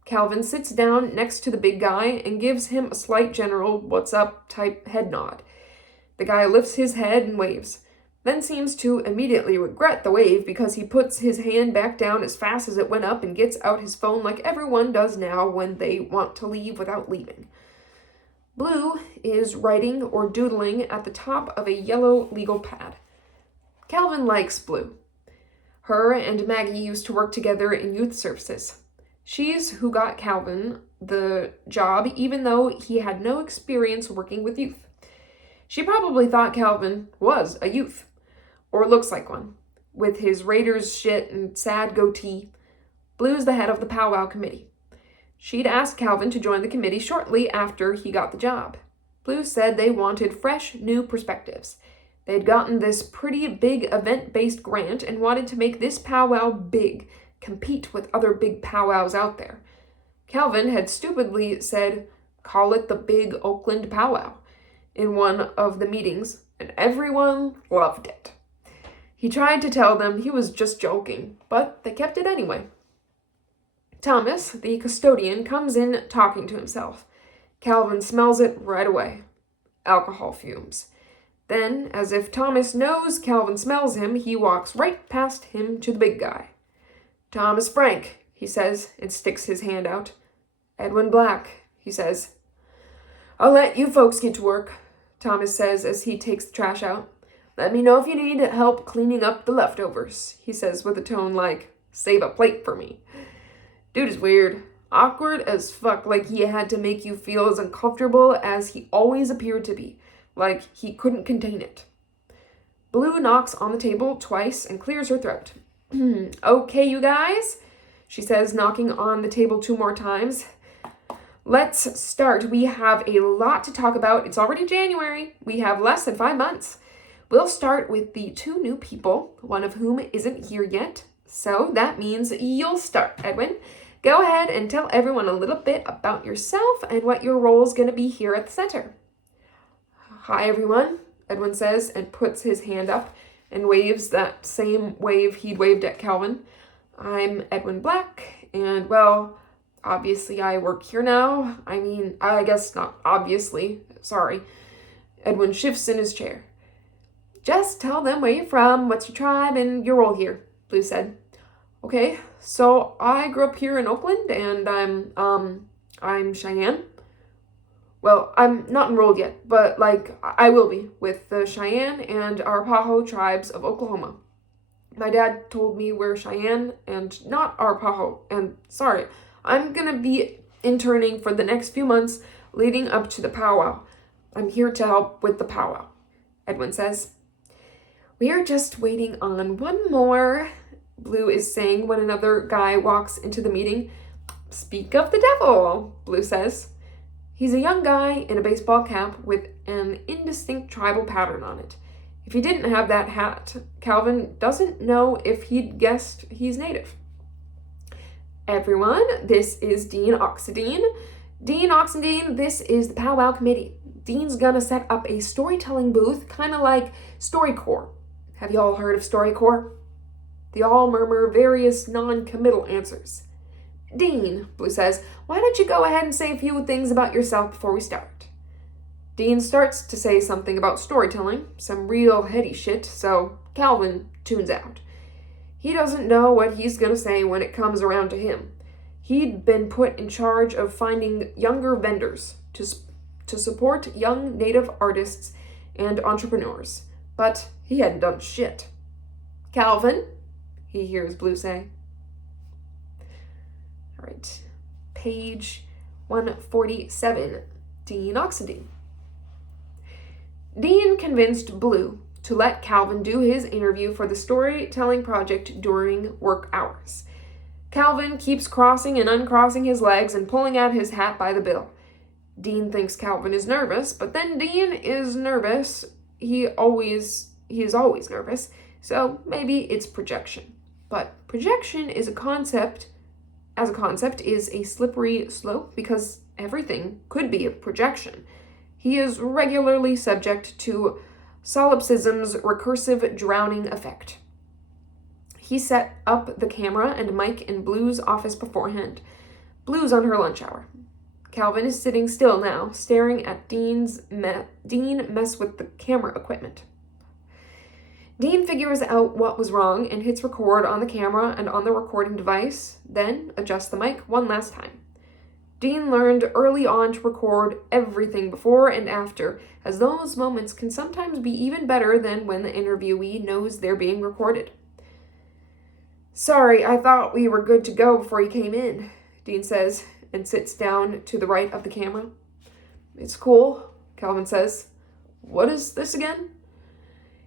Calvin sits down next to the big guy and gives him a slight general what's up type head nod. The guy lifts his head and waves, then seems to immediately regret the wave because he puts his hand back down as fast as it went up and gets out his phone like everyone does now when they want to leave without leaving. Blue is writing or doodling at the top of a yellow legal pad. Calvin likes Blue. Her and Maggie used to work together in youth services. She's who got Calvin the job even though he had no experience working with youth. She probably thought Calvin was a youth, or looks like one, with his Raiders shit and sad goatee. Blue's the head of the powwow committee. She'd asked Calvin to join the committee shortly after he got the job. Blue said they wanted fresh, new perspectives. They'd gotten this pretty big event-based grant and wanted to make this powwow big, compete with other big powwows out there. Calvin had stupidly said, "Call it the Big Oakland Powwow," in one of the meetings, and everyone loved it. He tried to tell them he was just joking, but they kept it anyway. Thomas, the custodian, comes in talking to himself. Calvin smells it right away. Alcohol fumes. Then, as if Thomas knows Calvin smells him, he walks right past him to the big guy. "Thomas Frank," he says, and sticks his hand out. "Edwin Black," he says. "I'll let you folks get to work," Thomas says as he takes the trash out. "Let me know if you need help cleaning up the leftovers," he says with a tone like, "Save a plate for me." Dude is weird. Awkward as fuck, like he had to make you feel as uncomfortable as he always appeared to be. Like he couldn't contain it. Blue knocks on the table twice and clears her throat. "Okay, you guys," she says, knocking on the table 2 more times. "Let's start. We have a lot to talk about. It's already January. We have less than 5 months. We'll start with the 2 new people, one of whom isn't here yet. So that means you'll start, Edwin. Go ahead and tell everyone a little bit about yourself and what your role's going to be here at the center." "Hi, everyone," Edwin says, and puts his hand up and waves that same wave he'd waved at Calvin. "I'm Edwin Black, and, well, obviously I work here now. I guess not obviously. Sorry." Edwin shifts in his chair. "Just tell them where you're from, what's your tribe, and your role here," Blue said. "Okay, so I grew up here in Oakland, and I'm Cheyenne. Well, I'm not enrolled yet, but, I will be, with the Cheyenne and Arapaho tribes of Oklahoma. My dad told me we're Cheyenne and not Arapaho, and sorry, I'm gonna be interning for the next few months leading up to the powwow. I'm here to help with the powwow," Edwin says. "We are just waiting on one more," Blue is saying when another guy walks into the meeting. "Speak of the devil," Blue says. He's a young guy in a baseball cap with an indistinct tribal pattern on it. If he didn't have that hat, Calvin doesn't know if he'd guessed he's native. "Everyone, this is Dean Oxendine. Dean Oxendine, this is the powwow committee. Dean's gonna set up a storytelling booth, kind of like StoryCorps. Have you all heard of StoryCorps?" They all murmur various non-committal answers. "Dean," Blue says, "why don't you go ahead and say a few things about yourself before we start?" Dean starts to say something about storytelling, some real heady shit, so Calvin tunes out. He doesn't know what he's gonna say when it comes around to him. He'd been put in charge of finding younger vendors to support young Native artists and entrepreneurs, but he hadn't done shit. "Calvin," he hears Blue say. All right, page 147, Dean Oxendine. Dean convinced Blue to let Calvin do his interview for the storytelling project during work hours. Calvin keeps crossing and uncrossing his legs and pulling out his hat by the bill. Dean thinks Calvin is nervous, but then Dean is nervous. He is always nervous, so maybe it's projection. But projection is a concept is a slippery slope because everything could be a projection. He is regularly subject to solipsism's recursive drowning effect. He set up the camera and mic in Blue's office beforehand. Blue's on her lunch hour. Calvin is sitting still now, staring at Dean mess with the camera equipment. Dean figures out what was wrong and hits record on the camera and on the recording device, then adjusts the mic one last time. Dean learned early on to record everything before and after, as those moments can sometimes be even better than when the interviewee knows they're being recorded. "Sorry, I thought we were good to go before you came in," Dean says, and sits down to the right of the camera. "It's cool," Calvin says. "What is this again?"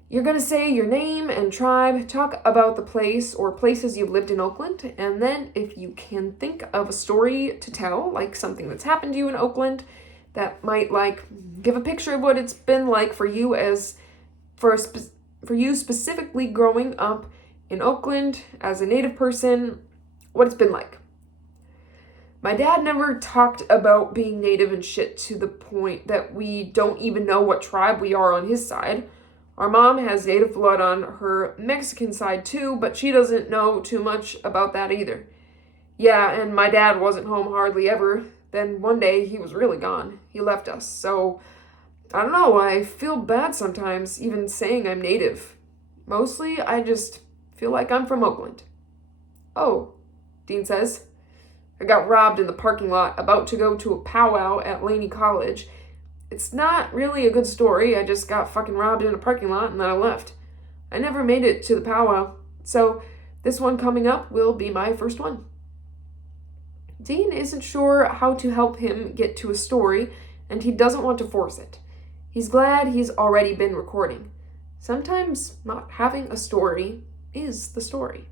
"You're going to say your name and tribe, talk about the place or places you've lived in Oakland, and then if you can think of a story to tell, like something that's happened to you in Oakland, that might give a picture of what it's been like for you for you specifically growing up in Oakland as a Native person, what it's been like." My dad never talked about being Native and shit to the point that we don't even know what tribe we are on his side. Our mom has Native blood on her Mexican side too, but she doesn't know too much about that either. Yeah, and my dad wasn't home hardly ever. Then one day he was really gone. He left us, so I don't know, I feel bad sometimes even saying I'm Native. Mostly, I just feel like I'm from Oakland. "Oh," Dean says. "I got robbed in the parking lot about to go to a powwow at Laney College. It's not really a good story. I just got fucking robbed in a parking lot and then I left. I never made it to the powwow, so this one coming up will be my first one." Dean isn't sure how to help him get to a story, and he doesn't want to force it. He's glad he's already been recording. Sometimes not having a story is the story.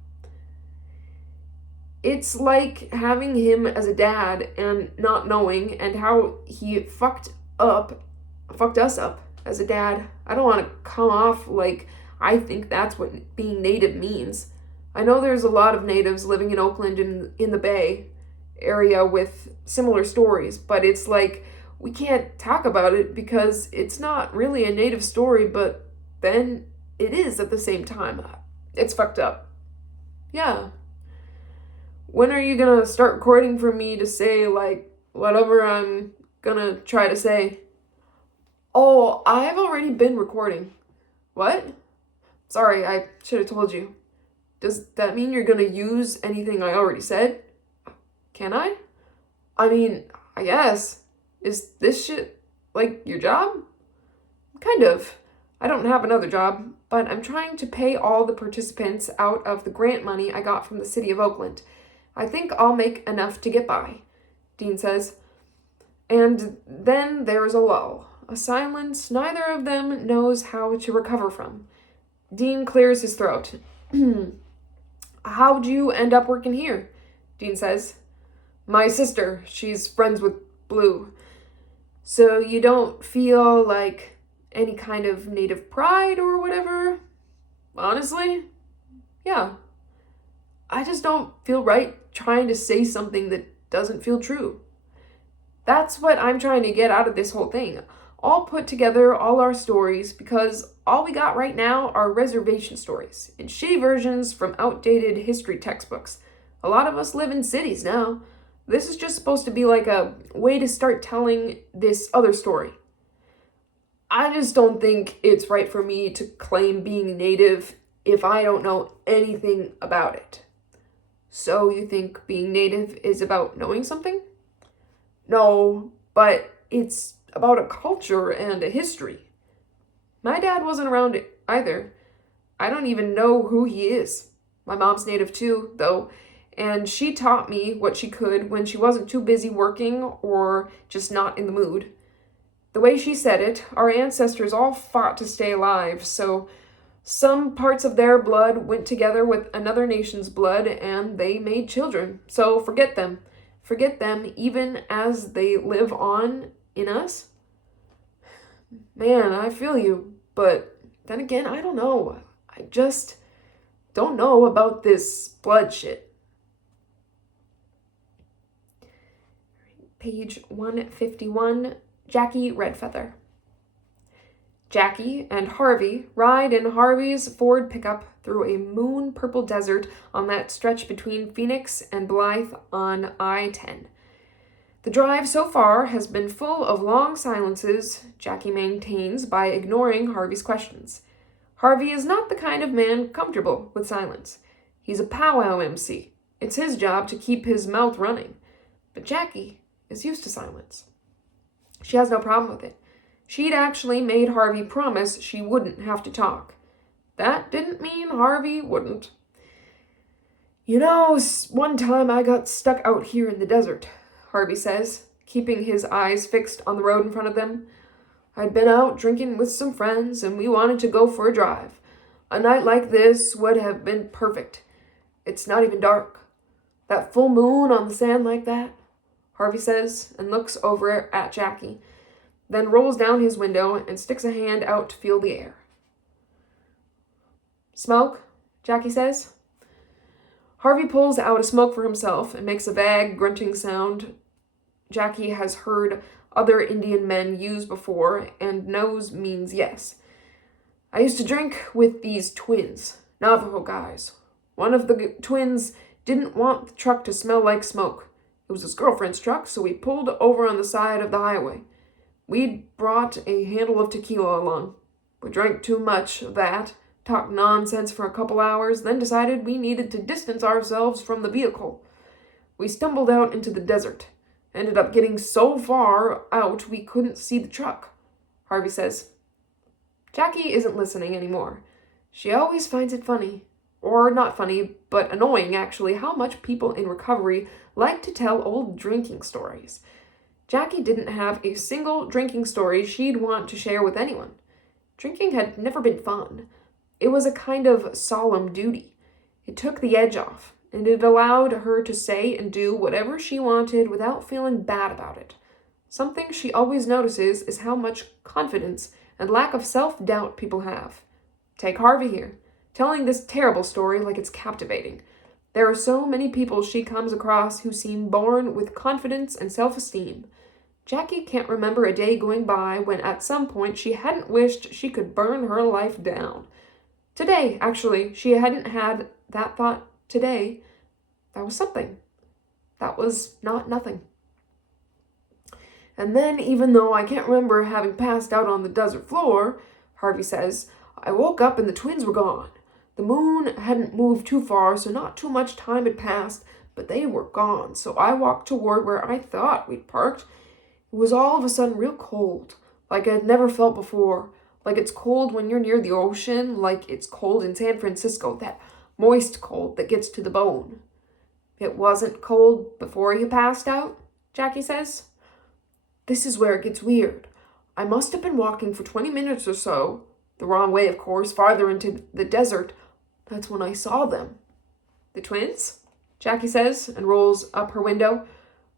It's like having him as a dad and not knowing, and how he fucked us up as a dad. I don't want to come off like I think that's what being Native means. I know there's a lot of Natives living in Oakland and in the Bay Area with similar stories, but it's like we can't talk about it because it's not really a Native story, but then it is at the same time. It's fucked up. Yeah. When are you gonna start recording for me to say, whatever I'm gonna try to say? "Oh, I've already been recording." "What? Sorry, I should have told you. Does that mean you're gonna use anything I already said?" "Can I? I mean, I guess. Is this shit, your job?" "Kind of. I don't have another job, but I'm trying to pay all the participants out of the grant money I got from the city of Oakland. I think I'll make enough to get by," Dean says. And then there's a lull, a silence neither of them knows how to recover from. Dean clears his throat. "How'd you end up working here?" Dean says. "My sister, she's friends with Blue. So you don't feel any kind of Native pride or whatever?" "Honestly, yeah. I just don't feel right trying to say something that doesn't feel true. That's what I'm trying to get out of this whole thing. All put together all our stories, because all we got right now are reservation stories and shitty versions from outdated history textbooks. A lot of us live in cities now. This is just supposed to be a way to start telling this other story. I just don't think it's right for me to claim being Native if I don't know anything about it. So you think being Native is about knowing something? No, but it's about a culture and a history. My dad wasn't around either. I don't even know who he is. My mom's Native too, though, and she taught me what she could when she wasn't too busy working or just not in the mood. The way she said it, our ancestors all fought to stay alive, so some parts of their blood went together with another nation's blood and they made children. So forget them. Forget them even as they live on in us. Man, I feel you, but then again, I don't know. I just don't know about this blood shit. Page 151, Jackie Redfeather. Jackie and Harvey ride in Harvey's Ford pickup through a moon-purple desert on that stretch between Phoenix and Blythe on I-10. The drive so far has been full of long silences, Jackie maintains by ignoring Harvey's questions. Harvey is not the kind of man comfortable with silence. He's a powwow MC. It's his job to keep his mouth running. But Jackie is used to silence. She has no problem with it. She'd actually made Harvey promise she wouldn't have to talk. That didn't mean Harvey wouldn't. You know, one time I got stuck out here in the desert, Harvey says, keeping his eyes fixed on the road in front of them. I'd been out drinking with some friends, and we wanted to go for a drive. A night like this would have been perfect. It's not even dark. That full moon on the sand like that, Harvey says, and looks over at Jackie, then rolls down his window and sticks a hand out to feel the air. Smoke? Jackie says. Harvey pulls out a smoke for himself and makes a vague grunting sound Jackie has heard other Indian men use before and knows means yes. I used to drink with these twins, Navajo guys. One of the twins didn't want the truck to smell like smoke. It was his girlfriend's truck, so we pulled over on the side of the highway. We'd brought a handle of tequila along. We drank too much of that, talked nonsense for a couple hours, then decided we needed to distance ourselves from the vehicle. We stumbled out into the desert. Ended up getting so far out we couldn't see the truck, Harvey says. Jackie isn't listening anymore. She always finds it funny, or not funny, but annoying actually, how much people in recovery like to tell old drinking stories. Jackie didn't have a single drinking story she'd want to share with anyone. Drinking had never been fun. It was a kind of solemn duty. It took the edge off, and it allowed her to say and do whatever she wanted without feeling bad about it. Something she always notices is how much confidence and lack of self-doubt people have. Take Harvey here, telling this terrible story like it's captivating. There are so many people she comes across who seem born with confidence and self-esteem. Jackie can't remember a day going by when at some point she hadn't wished she could burn her life down. Today, actually, she hadn't had that thought today. That was something. That was not nothing. And then, even though I can't remember having passed out on the desert floor, Harvey says, I woke up and the twins were gone. The moon hadn't moved too far, so not too much time had passed, but they were gone. So I walked toward where I thought we'd parked. It was all of a sudden real cold, like I'd never felt before. Like it's cold when you're near the ocean, like it's cold in San Francisco, that moist cold that gets to the bone. It wasn't cold before you passed out, Jackie says. This is where it gets weird. I must have been walking for 20 minutes or so, the wrong way, of course, farther into the desert. That's when I saw them. The twins? Jackie says, and rolls up her window.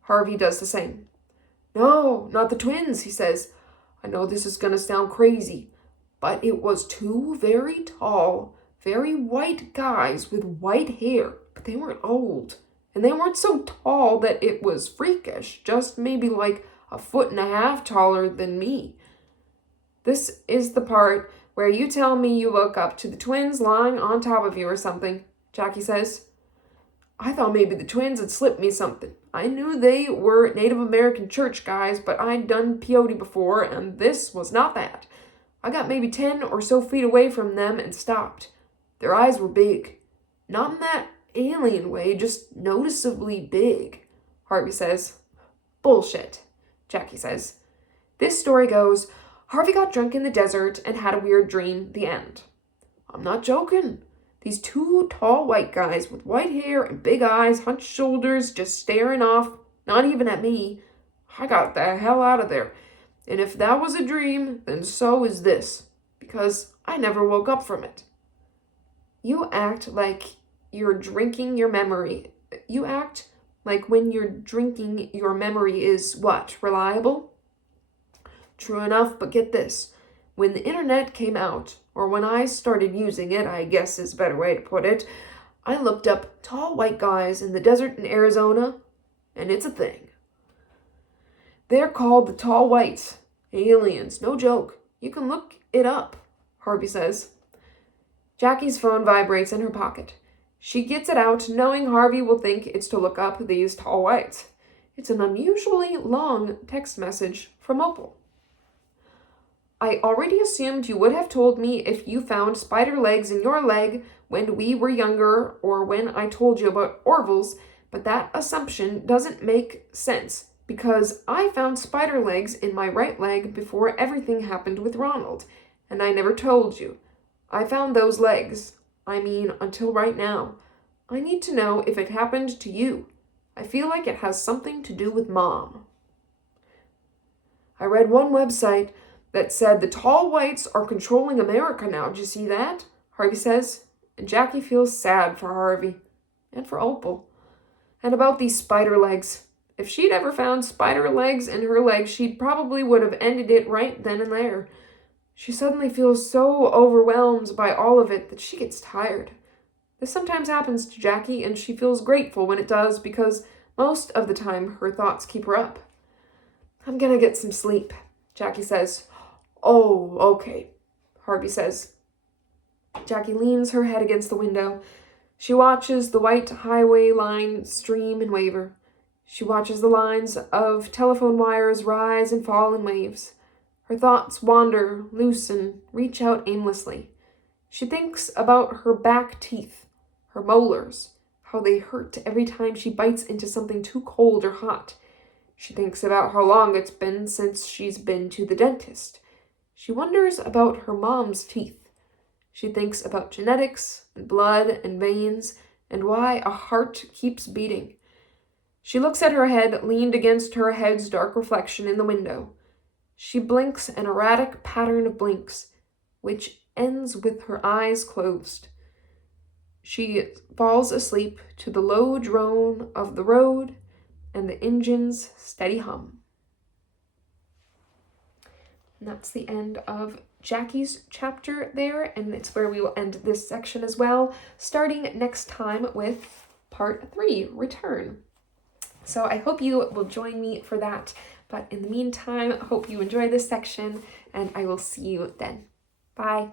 Harvey does the same. No, not the twins, he says. I know this is going to sound crazy, but it was two very tall, very white guys with white hair, but they weren't old. And they weren't so tall that it was freakish, just maybe like a 1.5 feet taller than me. This is the part where you tell me you woke up to the twins lying on top of you or something, Jackie says. I thought maybe the twins had slipped me something. I knew they were Native American church guys, but I'd done peyote before, and this was not that. I got maybe 10 or so feet away from them and stopped. Their eyes were big. Not in that alien way, just noticeably big, Harvey says. Bullshit, Jackie says. This story goes, Harvey got drunk in the desert and had a weird dream, the end. I'm not joking. These two tall white guys with white hair and big eyes, hunched shoulders, just staring off, not even at me. I got the hell out of there. And if that was a dream, then so is this, because I never woke up from it. You act like you're drinking your memory. You act like when you're drinking, your memory is what, reliable? True enough, but get this. When the internet came out, or when I started using it, I guess is a better way to put it, I looked up tall white guys in the desert in Arizona, and it's a thing. They're called the tall whites. Aliens, no joke. You can look it up, Harvey says. Jackie's phone vibrates in her pocket. She gets it out, knowing Harvey will think it's to look up these tall whites. It's an unusually long text message from Opal. I already assumed you would have told me if you found spider legs in your leg when we were younger or when I told you about Orville's, but that assumption doesn't make sense because I found spider legs in my right leg before everything happened with Ronald, and I never told you. I found those legs. I mean, until right now. I need to know if it happened to you. I feel like it has something to do with Mom. I read one website that said the tall whites are controlling America now. Did you see that? Harvey says. And Jackie feels sad for Harvey. And for Opal. And about these spider legs. If she'd ever found spider legs in her leg, she probably would have ended it right then and there. She suddenly feels so overwhelmed by all of it that she gets tired. This sometimes happens to Jackie, and she feels grateful when it does because most of the time her thoughts keep her up. I'm gonna get some sleep, Jackie says. Oh, okay, Harvey says. Jackie leans her head against the window. She watches the white highway line stream and waver. She watches the lines of telephone wires rise and fall in waves. Her thoughts wander, loosen, reach out aimlessly. She thinks about her back teeth, her molars, how they hurt every time she bites into something too cold or hot. She thinks about how long it's been since she's been to the dentist. She wonders about her mom's teeth. She thinks about genetics and blood and veins and why a heart keeps beating. She looks at her head leaned against her head's dark reflection in the window. She blinks an erratic pattern of blinks, which ends with her eyes closed. She falls asleep to the low drone of the road and the engine's steady hum. And that's the end of Jackie's chapter there, and it's where we will end this section as well, starting next time with part 3, Return. So I hope you will join me for that. But in the meantime, I hope you enjoy this section, and I will see you then. Bye.